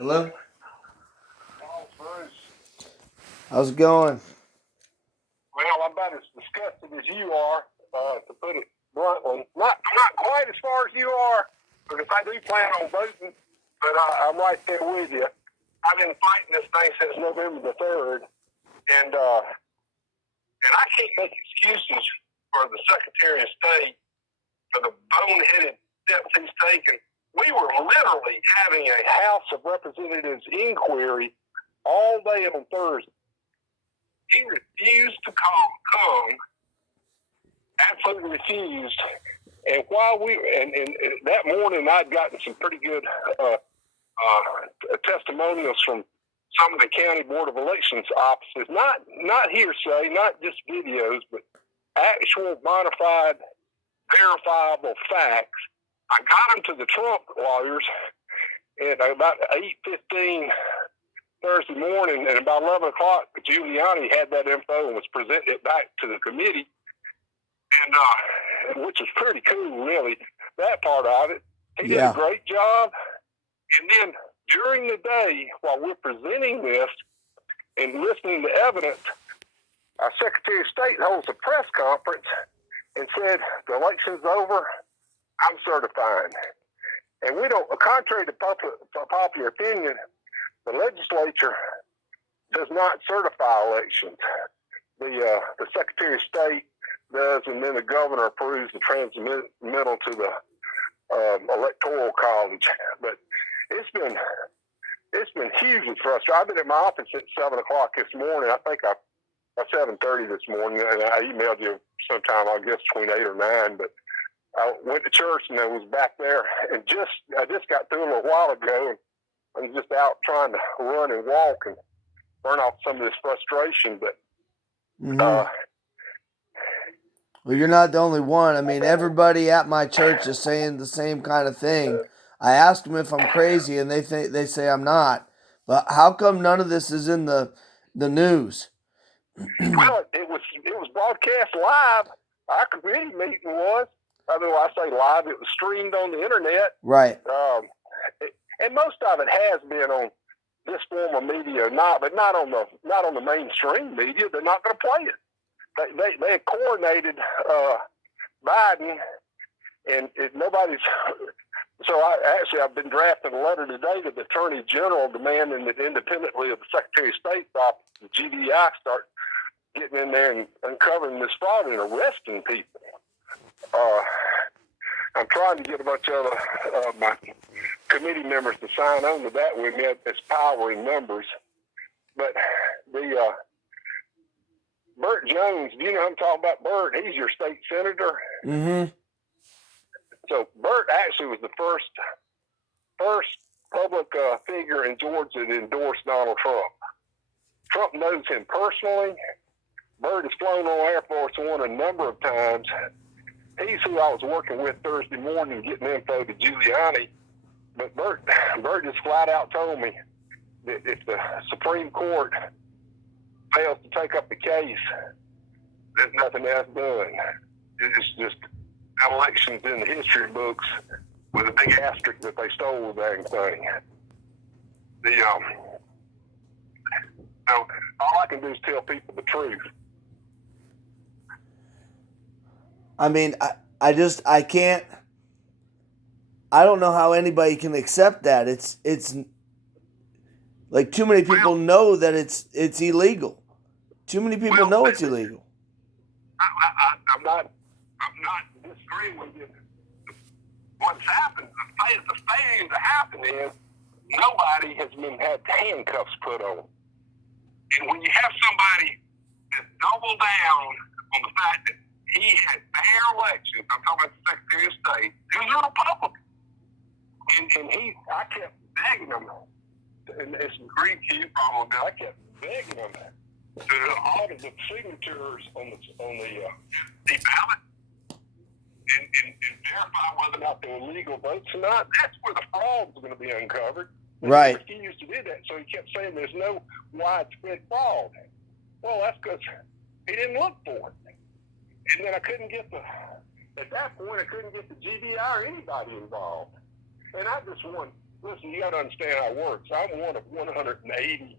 Hello? Oh, Bruce. How's it going? Well, I'm about as disgusted as you are, to put it bluntly. I'm not quite as far as you are, because I do plan on voting, but I'm right there with you. I've been fighting this thing since November the 3rd, and I can't make excuses for the Secretary of State for the boneheaded steps he's taken. We were literally having a House of Representatives inquiry all day on Thursday. He refused to come, absolutely refused. And while and that morning, I'd gotten some pretty good testimonials from some of the county board of elections offices, not hearsay, not just videos, but actual bona fide, verifiable facts. I got them to the Trump lawyers at about 8:15 Thursday morning, and about 11 o'clock, Giuliani had that info and was presenting it back to the committee, and which was pretty cool, really, that part of it. He did a great job. And then during the day, while we're presenting this and listening to evidence, our Secretary of State holds a press conference and said, the election's over, I'm certifying. And we don't, contrary to popular opinion, the legislature does not certify elections. The Secretary of State does, and then the governor approves the transmittal to the electoral college. But it's been hugely frustrating. I've been at my office at 7 o'clock this morning. I think I 7:30 this morning, and I emailed you sometime, I guess, between 8 or 9. But I went to church and I was back there, and I just got through a little while ago, and I'm just out trying to run and walk and burn off some of this frustration. But well, you're not the only one. I mean, everybody at my church is saying the same kind of thing. I asked them if I'm crazy, and they say I'm not. But how come none of this is in the news? Well, it was broadcast live. Our committee meeting was. Although I say live, it was streamed on the internet. Right. And most of it has been on this form of media, but not on the mainstream media. They're not going to play it. They coordinated Biden, and nobody's. So I've been drafting a letter today to the Attorney General demanding that independently of the Secretary of State's office, the GDI start getting in there and uncovering this fraud and arresting people. I'm trying to get a bunch of my committee members to sign on to that with me. It's power in numbers. But the Burt Jones, do you know who I'm talking about? Burt, he's your state senator. Mm-hmm. So Burt actually was the first public figure in Georgia that endorsed Donald Trump. Trump knows him personally. Burt has flown on Air Force One a number of times. He's who I was working with Thursday morning getting info to Giuliani. But Burt just flat out told me that if the Supreme Court fails to take up the case, there's nothing else done. It's just elections in the history books with a big asterisk that they stole the dang thing. All I can do is tell people the truth. I mean, I can't. I don't know how anybody can accept that. It's like too many people know that it's illegal. Too many people know it's illegal. I'm not disagreeing with you. What's happened, the failing to happen is nobody has had handcuffs put on. And when you have somebody that double down on the fact that he had fair elections, I'm talking about the Secretary of State, who's a Republican. And I kept begging him, and it's agreed to you probably, I kept begging him to audit the signatures on the ballot and verify whether or not they were legal votes or not. That's where the fraud's going to be uncovered. But right. He refused to do that, so he kept saying there's no widespread fraud. Well, that's because he didn't look for it. And then at that point, I couldn't get the GDI or anybody involved. And I just want listen, you got to understand how it works. I'm one of 180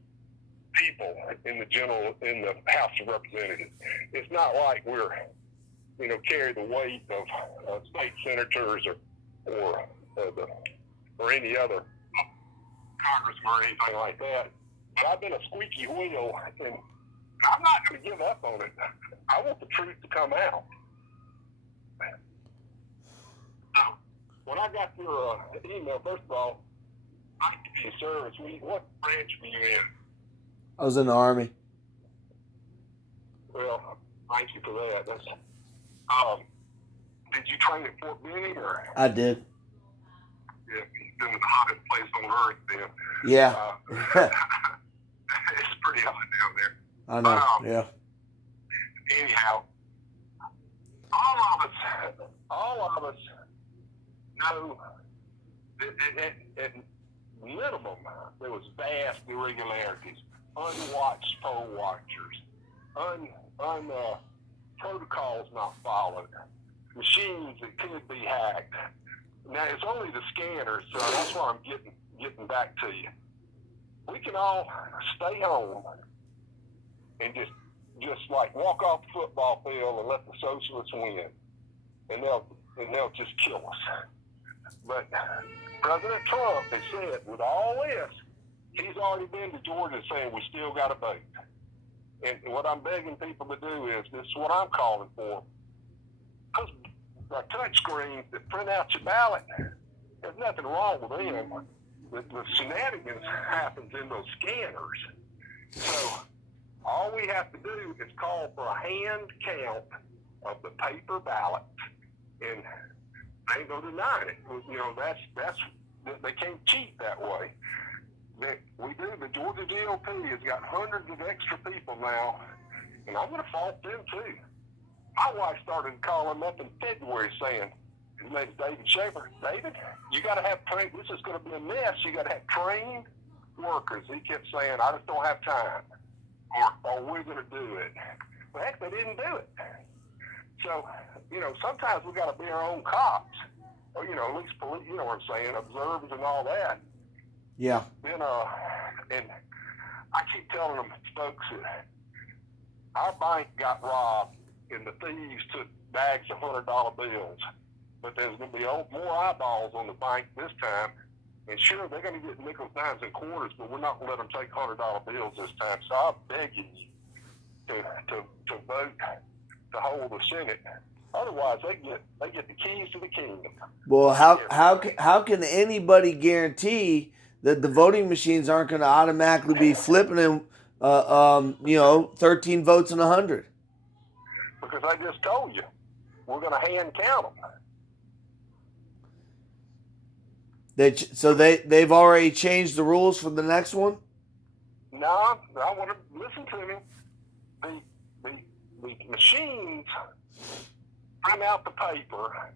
people in the House of Representatives. It's not like we're, carry the weight of state senators or any other congressman or anything like that. But I've been a squeaky wheel, and I'm not going to give up on it. I want the truth to come out. So, when I got your email, first of all, I give you service. What branch were you in? I was in the Army. Well, thank you for that. Did you train at Fort Benning or? I did. Yeah, it's been the hottest place on earth then. Yeah. It's pretty hot down there. I know. Yeah. Anyhow, all of us know that at minimum there was vast irregularities, unwatched poll watchers, protocols not followed, machines that could be hacked. Now it's only the scanners, so that's why I'm getting back to you. We can all stay home and just like walk off the football field and let the socialists win, and they'll just kill us. But President Trump has said with all this, he's already been to Georgia saying we still got to vote. And what I'm begging people to do is, this is what I'm calling for. Those touch screens that print out your ballot, there's nothing wrong with them. The shenanigans happens in those scanners. So all we have to do is call for a hand count of the paper ballot, and they ain't no denying it. That's they can't cheat that way. We do. The Georgia GOP has got hundreds of extra people now, and I'm going to fault them too. My wife started calling them up in February saying, his name's David Schaefer. David, you got to have trained. This is going to be a mess. You got to have trained workers. He kept saying, I just don't have time, or we're going to do it. Well, heck, they didn't do it. So, sometimes we got to be our own cops, or at least police. You know what I'm saying? Observers and all that. Yeah. Then, and I keep telling them folks that our bank got robbed, and the thieves took bags of $100 bills. But there's going to be more eyeballs on the bank this time. And sure, they're going to get nickels, dimes, and quarters, but we're not going to let them take $100 bills this time. So I'm begging you to vote to hold the Senate. Otherwise, they get the keys to the kingdom. Well, how can anybody guarantee that the voting machines aren't going to automatically be flipping them, 13 votes in 100? Because I just told you, we're going to hand count them. They've already changed the rules for the next one? No, I want to listen to me. The machines print out the paper,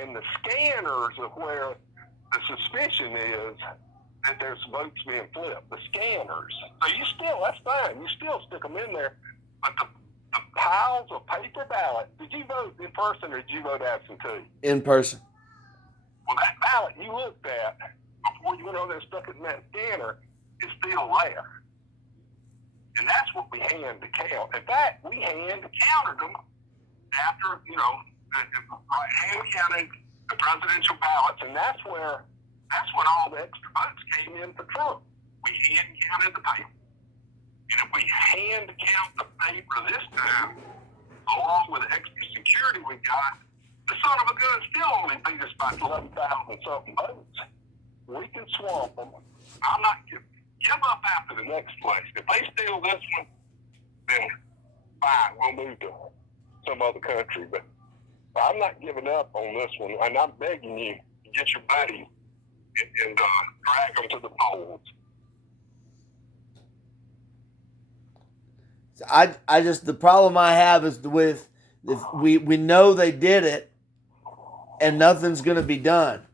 and the scanners are where the suspicion is that there's votes being flipped. The scanners. So that's fine. You still stick them in there. But the piles of paper ballots, did you vote in person or did you vote absentee? In person. Well, that ballot you looked at before you went over there and stuck it in that scanner is still there. And that's what we hand to count. In fact, we hand counted them after, hand counted the presidential ballots, and that's when all the extra votes came in for Trump. We hand counted the paper. And if we hand count the paper this time, along with the extra security we got, the son of a gun still only beat us by 11,000 something votes. We can swamp them. I'm not give up after the next place. If they steal this one, then fine, we'll move to some other country. But I'm not giving up on this one, and I'm begging you to get your buddies and drag them to the polls. The problem I have is with if we know they did it and nothing's going to be done.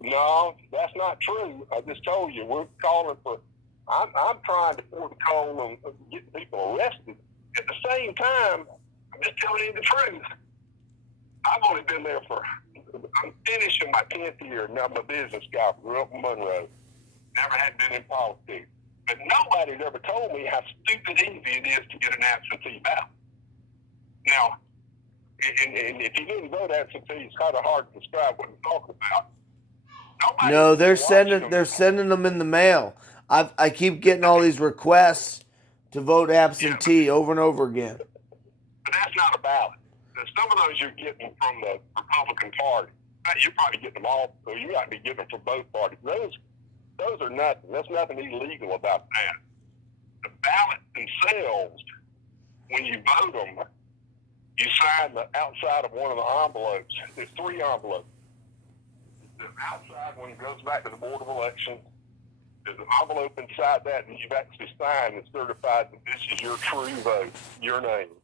No, that's not true. I just told you we're calling for. I'm trying to pour the coal and get people arrested. At the same time, I'm just telling you the truth. I've only been there for I'm finishing my 10th year. Now, I'm a business guy. Grew up in Monroe. Never had been in politics. But nobody's ever told me how stupid easy it is to get an absentee ballot. Now, and if you didn't vote absentee, it's kind of hard to describe what I'm talking about. No, they're sending them in the mail. I keep getting all these requests to vote absentee over and over again. But that's not a ballot. Some of those you're getting from the Republican Party. You're probably getting them all, or you might be getting them from both parties. Those are nothing. There's nothing illegal about that. The ballots themselves, when you vote them, you sign the outside of one of the envelopes. There's 3 envelopes. The outside one goes back to the Board of Elections. There's an envelope inside that, and you've actually signed and certified that this is your true vote, your name.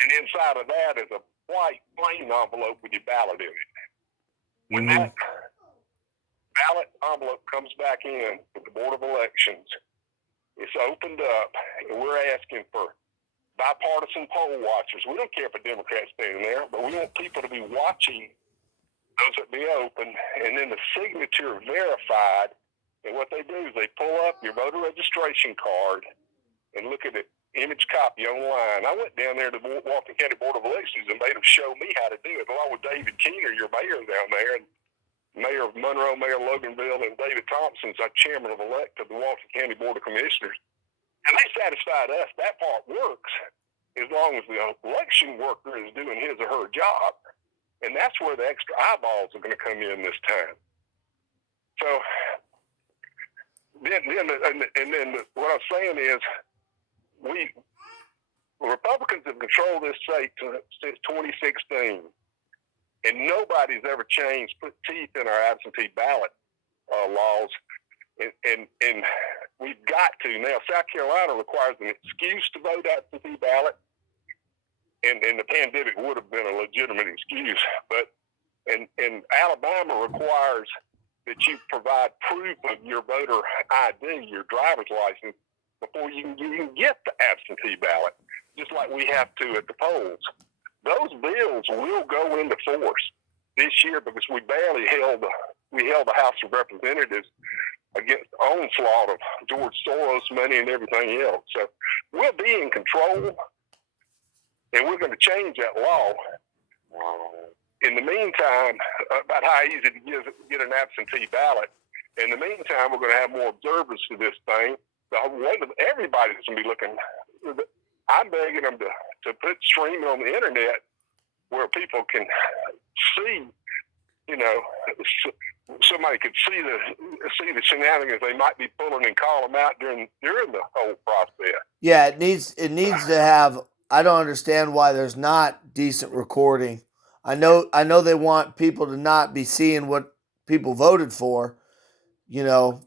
And inside of that is a white plain envelope with your ballot in it. When that ballot envelope comes back in with the Board of Elections, it's opened up, and we're asking for bipartisan poll watchers. We don't care if a Democrat's standing there, but we want people to be watching those that be open, and then the signature verified. And what they do is they pull up your voter registration card and look at the image copy online. I went down there to the Walton County Board of Elections and made them show me how to do it, along with David Keener, your mayor down there, and Mayor of Monroe, Mayor Loganville, and David Thompson's our chairman of elect of the Walton County Board of Commissioners. And they satisfied us. That part works as long as the election worker is doing his or her job. And that's where the extra eyeballs are going to come in this time. So, then what I'm saying is, Republicans have controlled this state since 2016, and nobody's ever put teeth in our absentee ballot laws, and we've got to. Now, South Carolina requires an excuse to vote absentee ballot, and the pandemic would have been a legitimate excuse, but and Alabama requires that you provide proof of your voter ID, your driver's license, before you can get the absentee ballot, just like we have to at the polls. Those bills will go into force this year because we held the House of Representatives against the onslaught of George Soros money and everything else. So we'll be in control, and we're going to change that law. In the meantime, about how easy to get an absentee ballot. In the meantime, we're going to have more observers to this thing. Everybody's going to be looking. I'm begging them to put streaming on the internet where people can see, somebody could see the shenanigans they might be pulling and call them out during the whole process. Yeah, it needs to have. I don't understand why there's not decent recording. I know they want people to not be seeing what people voted for, Well,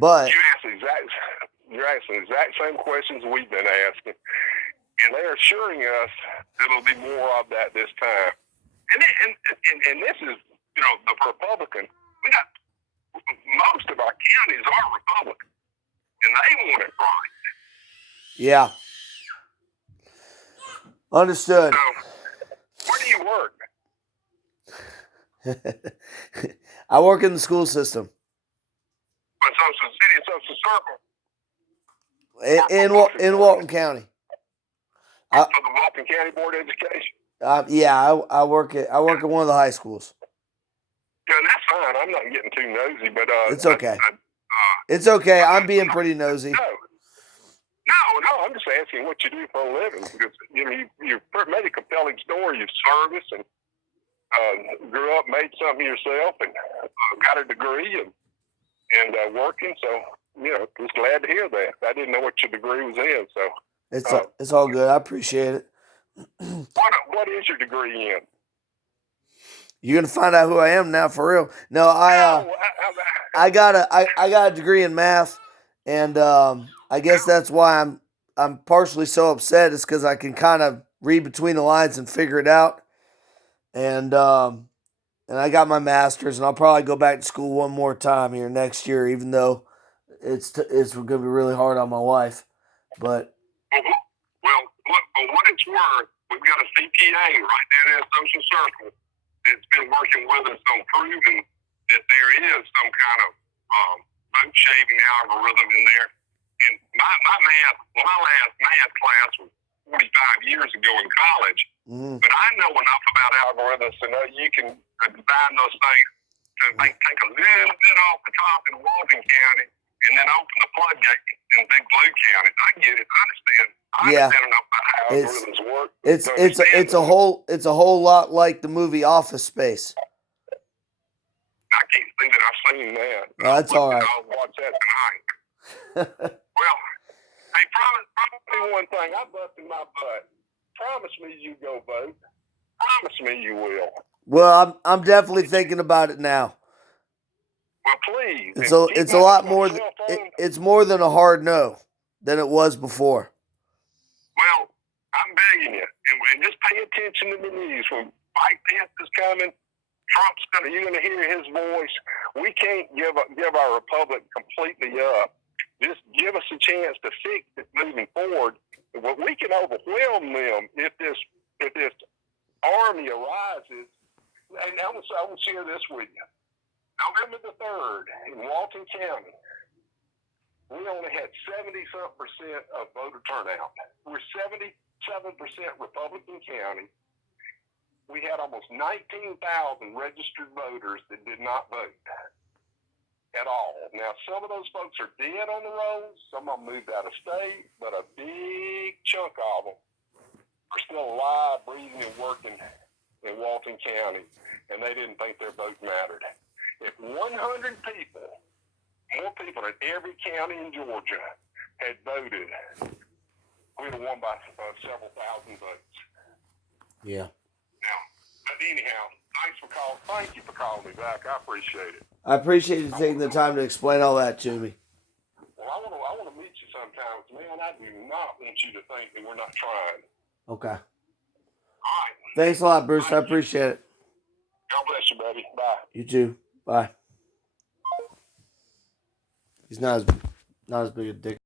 but you're asking the exact same questions we've been asking, and they're assuring us there'll be more of that this time. And this is, the Republican. We got most of our counties are Republican, and they want it right. Yeah. Understood. So, where do you work? I work in the school system. Social Circle. In Walton County. For the Walton County Board of Education. Yeah, I work at one of the high schools. Yeah, that's fine. I'm not getting too nosy, but it's okay. It's okay. I'm being pretty nosy. No. I'm just asking what you do for a living because you made a compelling story. You service and grew up, made something yourself, and got a degree and working. So just glad to hear that. I didn't know what your degree was in. So it's all good. I appreciate it. What is your degree in? You're gonna find out who I am now for real. No, I got a degree in math, and I guess that's why I'm partially so upset. Is because I can kind of read between the lines and figure it out, and I got my master's, and I'll probably go back to school one more time here next year, even though it's going to be really hard on my wife. But well, for what it's worth, we've got a CPA right down in Social Circle that's been working with us on proving that there is some kind of vote shaving algorithm in there. And my last math class was 45 years ago in college, but I know enough about algorithms to know you can design those things to take a little bit off the top in Walton County and then open the floodgate in Big Blue County. I get it. I understand. I understand enough about how algorithms work. It's a whole lot like the movie Office Space. I can't think that I've seen that. No, that's all right. I'll watch that tonight. Well, hey, promise me one thing. I busted my butt. Promise me you go vote. Promise me you will. Well, I'm definitely thinking about it now. Well, please. It's a lot more. It's more than a hard no than it was before. Well, I'm begging you, and just pay attention to the news. When Mike Pence is coming, you're going to hear his voice. We can't give our republic completely up. Just give us a chance to fix it moving forward. But we can overwhelm them if this army arises. And I will share this with you. November the 3rd in Walton County, we only had 70-something% of voter turnout. We're 77% Republican County. We had almost 19,000 registered voters that did not vote at all. Now, some of those folks are dead on the rolls. Some of them moved out of state, but a big chunk of them are still alive, breathing, and working in Walton County, and they didn't think their vote mattered. If 100 people, more people in every county in Georgia, had voted, we'd have won by several thousand votes. Yeah. Now, but anyhow, thank you for calling me back. I appreciate it. I appreciate you taking the time to explain all that to me. Well, I want to meet you sometime. Man, I do not want you to think that we're not trying. Okay. All right. Thanks a lot, Bruce. I appreciate it. God bless you, buddy. Bye. You too. Bye. He's not as big a dick.